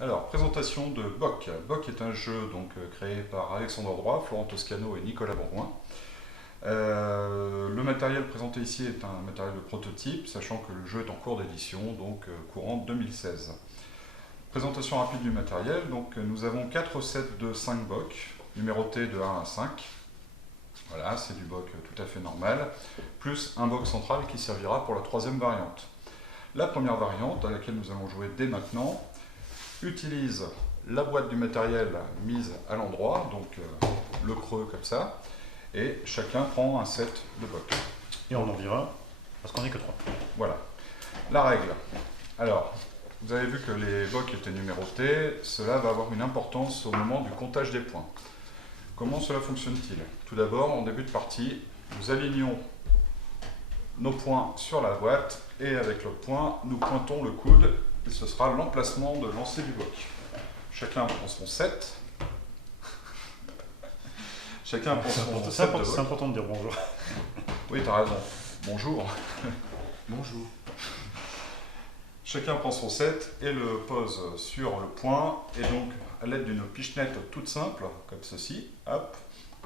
Alors, présentation de Bock. Bock est un jeu donc, créé par Alexandre Droit, Florent Toscano et Nicolas Bourgoin. Le matériel présenté ici est un matériel de prototype, sachant que le jeu est en cours d'édition, donc courant 2016. Présentation rapide du matériel, donc nous avons 4 sets de 5 Bock, numérotés de 1 à 5. Voilà, c'est du Bock tout à fait normal, plus un Bock central qui servira pour la troisième variante. La première variante, à laquelle nous allons jouer dès maintenant, utilise la boîte du matériel mise à l'endroit, donc le creux comme ça, et chacun prend un set de Bock. Et on en vira, parce qu'on n'est que 3. Voilà. La règle. Alors, vous avez vu que les Bock étaient numérotés, cela va avoir une importance au moment du comptage des points. Comment cela fonctionne-t-il? Tout d'abord, en début de partie, nous alignons nos points sur la boîte, et avec l'autre point, nous pointons le coude, et ce sera l'emplacement de lancer du Bock. Chacun prend son set. Chacun prend son set de Bock. C'est important de dire bonjour. Oui, tu as raison. Bonjour. Bonjour. Chacun prend son set et le pose sur le point, et donc à l'aide d'une pichenette toute simple, comme ceci, hop,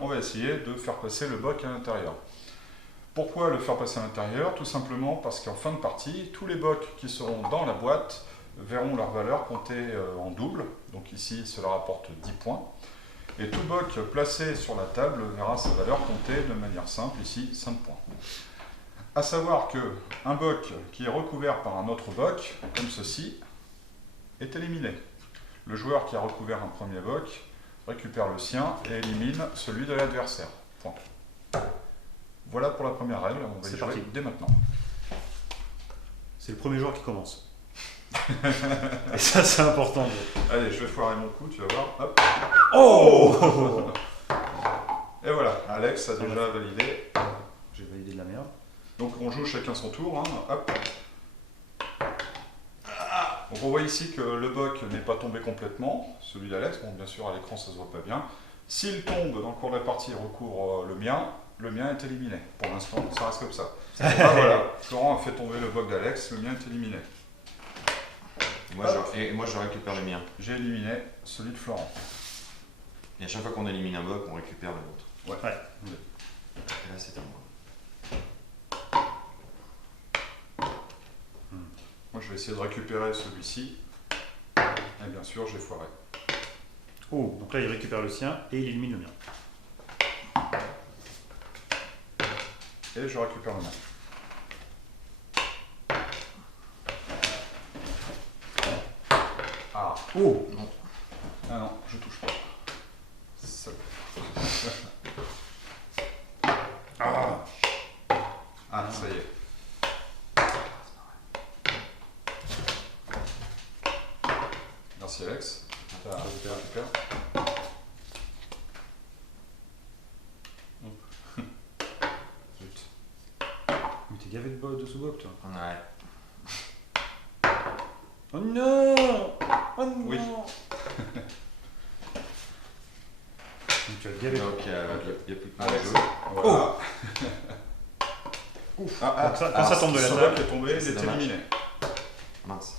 on va essayer de faire passer le Bock à l'intérieur. Pourquoi le faire passer à l'intérieur? Tout simplement parce qu'en fin de partie, tous les Bock qui seront dans la boîte verront leur valeur compter en double, donc ici cela rapporte 10 points, et tout Bock placé sur la table verra sa valeur compter de manière simple, ici 5 points. A savoir qu'un Bock qui est recouvert par un autre Bock, comme ceci, est éliminé. Le joueur qui a recouvert un premier Bock récupère le sien et élimine celui de l'adversaire. Point. Voilà pour la première règle, on va y jouer dès maintenant. C'est le premier joueur qui commence. Et ça, c'est important. Allez, je vais foirer mon coup, tu vas voir. Hop. Oh. Et voilà, Alex a déjà validé. J'ai validé de la merde. Donc on joue chacun son tour. Hein. Hop. Donc on voit ici que le Bock n'est pas tombé complètement, celui d'Alex. Bon, bien sûr, à l'écran, ça se voit pas bien. S'il tombe dans le cours de la partie et recouvre le mien est éliminé. Pour l'instant, ça reste comme ça. Ah, voilà, Florent a fait tomber le Bock d'Alex, le mien est éliminé. Et moi je récupère le mien. J'ai éliminé celui de Florent. Et à chaque fois qu'on élimine un Bock, on récupère le nôtre. Ouais. Et là c'est à moi. Moi je vais essayer de récupérer celui-ci. Et bien sûr, j'ai foiré. Oh, donc là il récupère le sien et il élimine le mien. Et je récupère le mien. Ah. Oh Non. Ah non, je touche pas. Seul. Ah. Ah, ça y est. Merci Alex. Récupère. Zut. Mais t'es gavé de ce Bock, toi. Ouais. Oh non. Oh non. Oui. Donc tu as gavé. Donc il n'y a plus de points de Alex. jeu. Voilà. Ouf. Ah, Donc ça, quand ça tombe de la son table. Bock est tombé, il C'est est dommage. éliminé. Mince.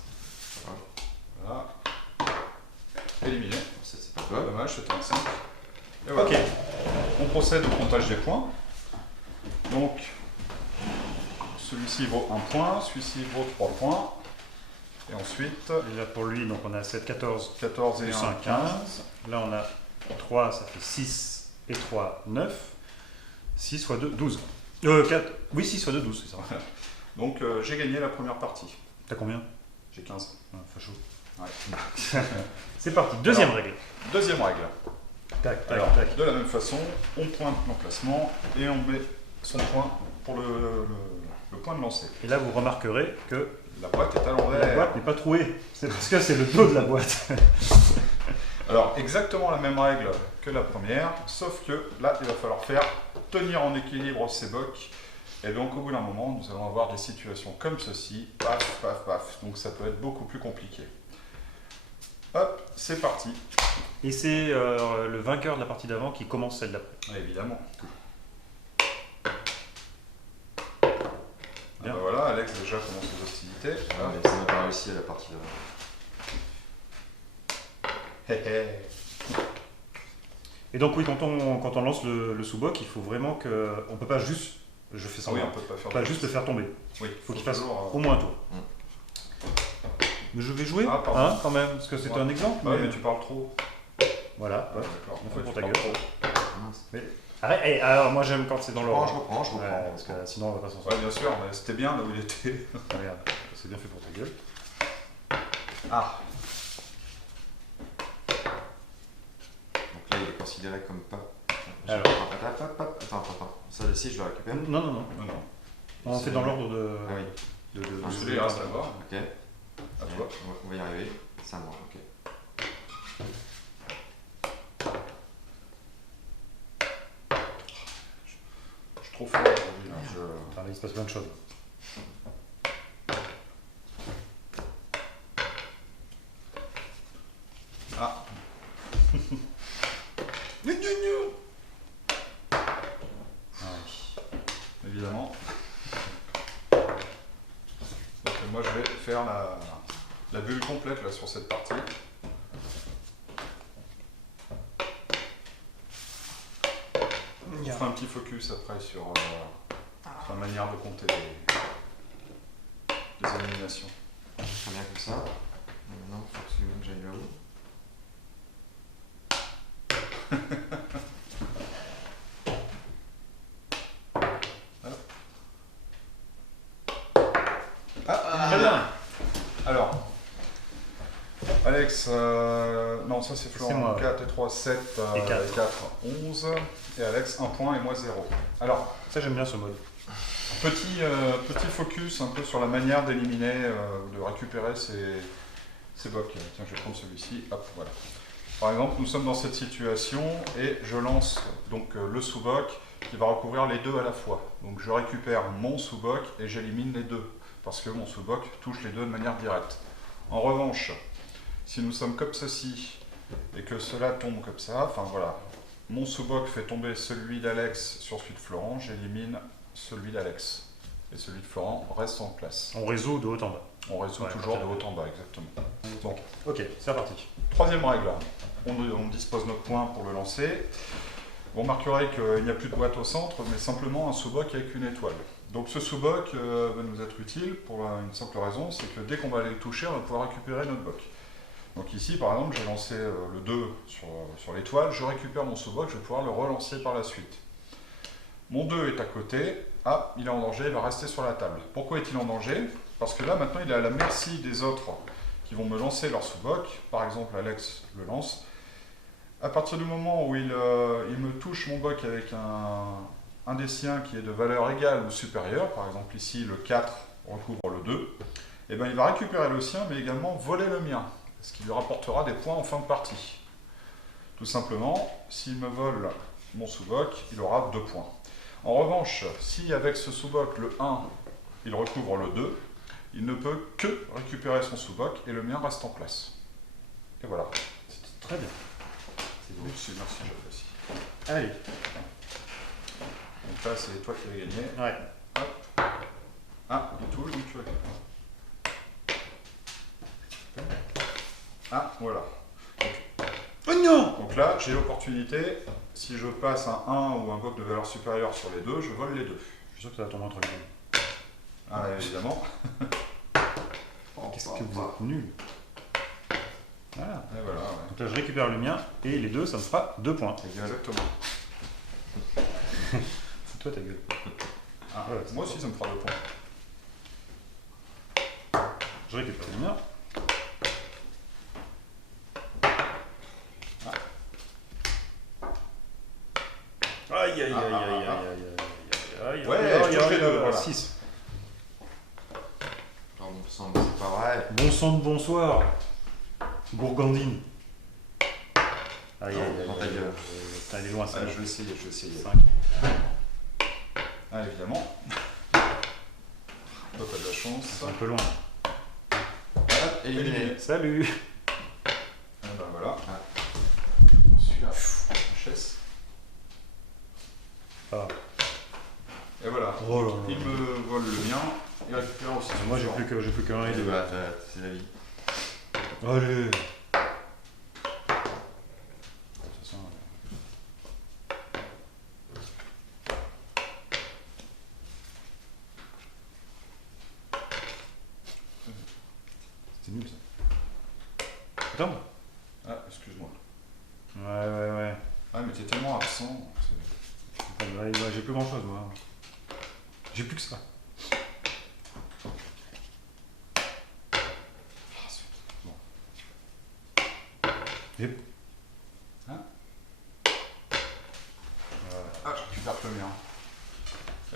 Voilà. Éliminé. C'est pas grave. Dommage, c'était un 5. Et voilà. Ok. On procède au comptage des points. Donc, celui-ci vaut 1 point, celui-ci vaut 3 points. Et ensuite, Et là pour lui, donc on a 7, 14, 14 et plus 1, 5, 15. Là on a 3, ça fait 6 et 3, 9. 6 fois 2, 12. 4. Oui, 6 fois 2, 12, c'est ça. Donc, j'ai gagné la première partie. T'as combien? J'ai 15. Ah, facho. Ouais. C'est parti, deuxième Alors, règle. Deuxième règle. Tac, tac, Alors, tac. de la même façon, on pointe l'emplacement et on met son point pour le point de lancer. Et là vous remarquerez que La boîte est à la l'envers. boîte n'est pas trouée. C'est parce que c'est le dos de la boîte. Alors, exactement la même règle que la première, sauf que là, il va falloir faire tenir en équilibre ces Bock. Et donc, au bout d'un moment, nous allons avoir des situations comme ceci, paf, paf, paf. Donc, ça peut être beaucoup plus compliqué. Hop, c'est parti. Et c'est le vainqueur de la partie d'avant qui commence celle d'après. Évidemment. Bien. Ah bah voilà, Alex déjà commence les hostilités. Ouais, mais ça n'a pas réussi à la partie d'avant. Et donc oui, quand on lance le sous-boc, il faut vraiment que... On peut pas juste... Je fais ça, Oui, on peut pas faire pas juste le faire tomber. Oui, Faut qu'il fasse toujours, au moins un tour. Mais je vais jouer, Ah, pardon. hein, quand même, parce que c'était Ouais. un exemple. Ouais, mais tu parles trop. Voilà, Ah, ouais. d'accord. On fait Ouais, pour tu ta parles gueule. trop. Mince. Mais... Arrête, alors moi j'aime quand c'est dans Je l'ordre. reprends. Ouais, parce que sinon on va pas s'en Ouais, sortir. bien sûr, mais c'était bien là où il était. Regarde, c'est bien fait pour ta gueule. Ah, Donc là, il est considéré comme pas. Alors. Attends. Ça, le 6, je le récupère. Non, non, non. non, non. On fait dans l'ordre de... Ah oui. de Ah, Celui-là reste là-bas. Ok. À toi. On va y arriver. C'est à moi, ok. Je suis trop fort aujourd'hui. Là. Attends, là, il se passe plein de choses. Ah. Ah, oui. Évidemment. Donc moi je vais faire la bulle complète là sur cette partie. Je ferai un petit focus après sur la manière de compter les éliminations. Très bien comme ça. Maintenant, il faut absolument que j'aille là-haut. Très bien. Alors, Alex, non ça c'est Florent, C'est moi, ouais. 4 et 3, 7 Et quatre. 4, 11. Et Alex, 1 point et moi 0. Alors, Ça j'aime bien ce mode. petit focus un peu sur la manière d'éliminer, de récupérer ces bocs. Tiens, je vais prendre celui-ci. Hop, voilà. Par exemple, nous sommes dans cette situation et je lance donc le sous-boc qui va recouvrir les deux à la fois. Donc je récupère mon sous-boc et j'élimine les deux parce que mon sous-boc touche les deux de manière directe. En revanche, si nous sommes comme ceci et que cela tombe comme ça, enfin voilà, mon sous-boc fait tomber celui d'Alex sur celui de Florent, j'élimine celui d'Alex. Et celui de Florent reste en place. On résout de haut en bas. On résout Ouais, toujours ok. de haut en bas, exactement. Donc, Ok, c'est reparti. troisième règle, on dispose notre point pour le lancer. Vous remarquerez qu'il n'y a plus de boîte au centre, mais simplement un sous-boc avec une étoile. Donc ce sous-boc va nous être utile pour une simple raison, c'est que dès qu'on va aller le toucher, on va pouvoir récupérer notre boc. Donc ici, par exemple, j'ai lancé le 2 sur l'étoile, je récupère mon sous-boc, je vais pouvoir le relancer par la suite. Mon 2 est à côté, ah, il est en danger, il va rester sur la table. Pourquoi est-il en danger? Parce que là, maintenant, il est à la merci des autres qui vont me lancer leur sous-boc. Par exemple, Alex le lance. À partir du moment où il me touche mon boc avec un des siens qui est de valeur égale ou supérieure, par exemple ici le 4 recouvre le 2, et bien il va récupérer le sien mais également voler le mien, ce qui lui rapportera des points en fin de partie. Tout simplement, s'il me vole mon sous-boc, il aura 2 points. En revanche, si avec ce sous-boc, le 1, il recouvre le 2, il ne peut que récupérer son sous-boc et le mien reste en place. Et voilà. C'était très bien. Merci, j'apprécie. Allez. Donc là, c'est toi qui as gagné. Ouais. Ah, il touche, donc tu vas gagner. Ah, voilà. Oh non! Donc là, j'ai l'opportunité, si je passe un 1 ou un boc de valeur supérieure sur les deux, je vole les deux. Je suis sûr que ça va tomber entre les deux. Ah, évidemment. Qu'est-ce que vous êtes nuls. Voilà. Et voilà, ouais. Donc là, je récupère le mien et les deux, ça me fera 2 points. Exactement. C'est toi ta gueule. Ah, Ouais, moi aussi, ça me fera 2 points. Je récupère le mien. Aïe aïe aïe aïe aïe aïe aïe aïe. Ouais, je touche les deux, voilà. 6. Oh, bon sang, mais c'est pas vrai. Bon sang de bonsoir. Gourgandine. Aïe aïe aïe. Dans ta aïe, gueule. Putain, elle est loin, ça. Ah, je vais essayer, je vais essayer. 5. Ah, évidemment. Toi, t'as de la chance. C'est un peu loin. Voilà, éliminé. Salut. Ah, bah voilà. Ah. Celui-là, HS. Ah. Et voilà. Oh là là. Il me vole le mien, il récupère aussi. Moi j'ai plus que 1 et Et 2. voilà, c'est la vie. Allez. Attends. Ah, excuse-moi. Ouais. Ah, mais t'es tellement absent. J'ai plus grand chose, moi. J'ai plus que ça. Et... Hein Ah, je récupère le mien.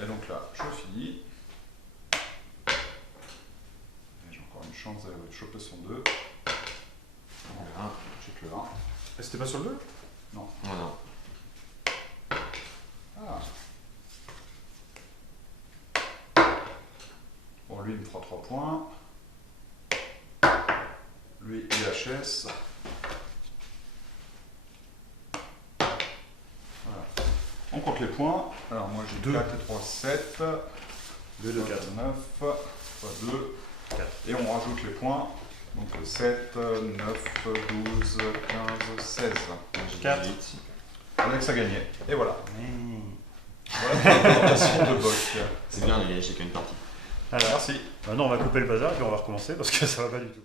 Et donc là, je finis. Et j'ai encore une chance de choper son 2. Le 1, check le 1. Et c'était pas sur le 2? Non. Oh non. Ah. Bon, lui, il me fera 3 points. Lui, IHS. Voilà. On compte les points. Alors, moi, j'ai 2. 4 et 3, 7. 2 de 4. 9, fois 2. 4. Et on rajoute les points. Donc 7, 9, 12, 15, 16. 4. Alex a gagné. Et voilà. Mmh. Voilà la présentation de Boc. C'est bien, il y a qu'une partie. Alors, Merci. maintenant on va couper le bazar et puis on va recommencer parce que ça va pas du tout.